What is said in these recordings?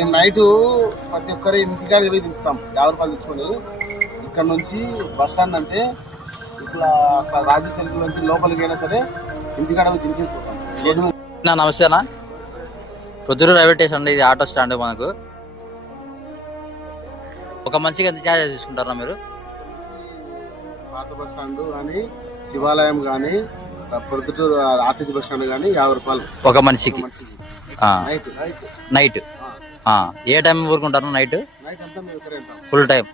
మేము నైట్ ప్రతి ఒక్కరి ఇంటికాడ పోయి దించుతాం 50 రూపాయలు తీసుకొని. ఇక్కడ నుంచి బస్ స్టాండ్ అంటే ఇట్లా రాజు సెంటర్ నుంచి లోపలికి అయినా సరే ఇంటికాడ పోయి దించేసుకుంటాం. నమస్తే అన్న, ప్రొద్దుటూరు రైల్వే స్టేషన్ ఇది ఆటో స్టాండ్. మనకు ఒక మనిషికి ఎంత ఛార్జెస్ తీసుకుంటారా మీరు? పాత బస్ స్టాండ్ కానీ శివాలయం కానీ ప్రొద్దుటూరు ఆర్టీసీ బస్ స్టాండ్ కానీ 50 రూపాయలు ఒక మనిషికి. నైట్ ఏ టైం వరకు ఉంటారు? నైట్ ఫుల్ టైం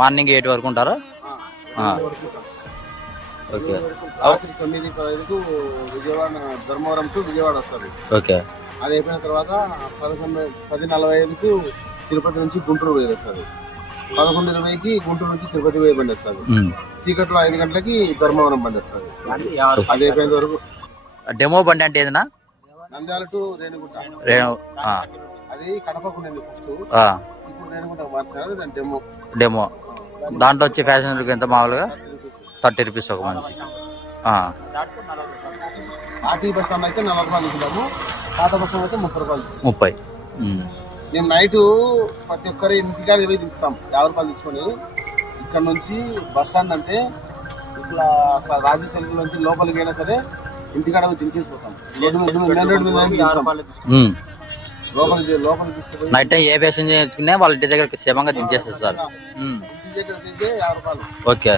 మార్నింగ్ 8 వరకు ఉంటారా? ఓకే. 9:15కు విజయవాడ ధర్మవరం టు విజయవాడ వస్తుంది. ఓకే. అది అయిపోయిన తర్వాత 10:45కు తిరుపతి నుంచి గుంటూరు పోయేది వస్తుంది. 11:20కి గుంటూరు నుంచి తిరుపతి పోయే బండి వస్తుంది. చీకట్లో 5 గంటలకి ధర్మవరం బండి వస్తుంది. అది అయిపోయిన వరకు. డెమో బండి అంటే ఏదన్నా? నంద్యాల టు రేణిగుంట. అది కడపకు ఫస్ట్, ఇప్పుడు రేణిగుంట మార్చినారు. దాని డెమో. దాంట్లో వచ్చి ఫ్యాషన్ ఎంత మామూలుగా 30 రూపీస్ ఒక మనిషి. ఆర్టీ బస్ స్టాండ్ అయితే 40 రూపాయలు తీసుకుంటాము. పాత బస్ స్టాండ్ అయితే 30 రూపాయలు. 30. మేము నైట్ ప్రతి ఒక్కరి ఇంటికాడ పోయి దించుతాం 50 రూపాయలు తీసుకొని. ఇక్కడ నుంచి బస్ స్టాండ్ అంటే ఇట్లా రాజు సెంటర్ నుంచి లోపలికి అయినా సరే ఇంటికాడ పోయి దించేసిపోతాం. లోపలికి తీసుకుపోయి నైట్ టైం ఏ ప్యాసింజర్ చేసుకున్నా వాళ్ళ ఇంటి దగ్గర క్షేమంగా దించేస్తారు సార్. ఇంటి దగ్గర దించే 50 రూపాయలు. ఓకే.